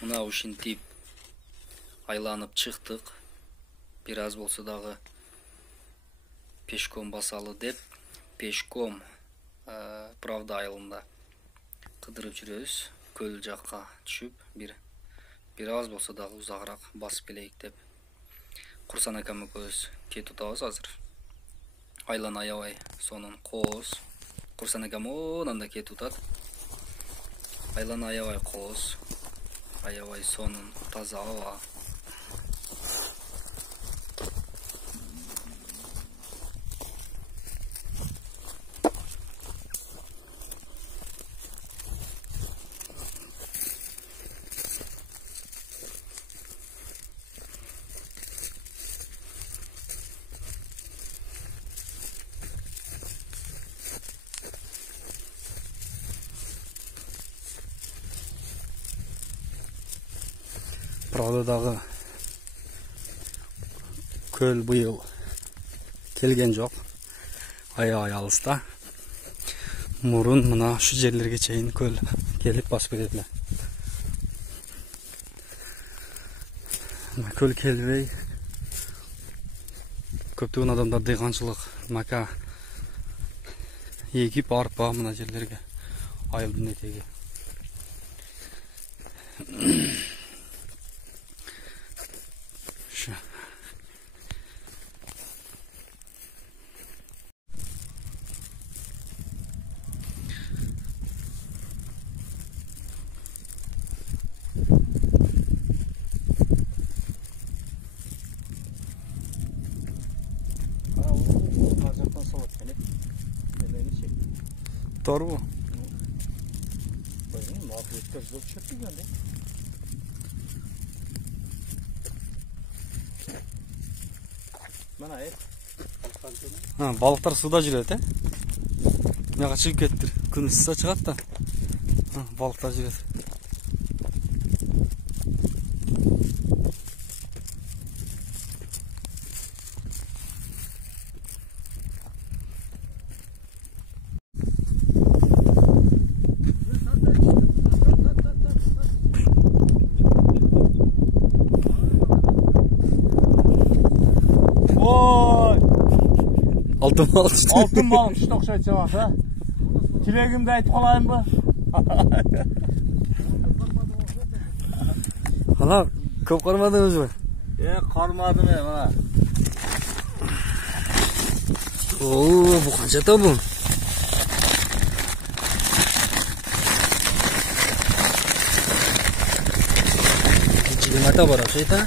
Мына ушинтип айланып чыктык. Бир аз болсо дагы пешком басалы деп, пешком Правда айылында кыдырып жүрөбүз. Көл жакка түшүп, бир аз болсо дагы узагыраак басып келейик деп. Курсан акам экөөбүз кетип атабыз азыр. Айлан аябай сонун кооз. Курсан акам онан да кетип атат. Айлан аябай кооз. Аябай сонун таза аба. Правдадагы көл быйыл келген жок. Аябай алыста. Мурун мына ушу жерлерге чейин көл келип басып кетет эле. Көл келбей көптөгөн адамдар дыйканчылык мака эгип арпа мына жерлерге айылдын этеги. Doğru mu? Balıklar suda жүрөт, Мага чыгып кеттир. Күн ысса чыгат да. Balıklar жүрөт. Altın balık işte. Altın balık işte okşayıp ha. Tilegimde aytıp kalayım mı? Hala köp karmadınız mı? Karmadım ya bana. Oo, bu kanca da bu. Cilimata var şeytan.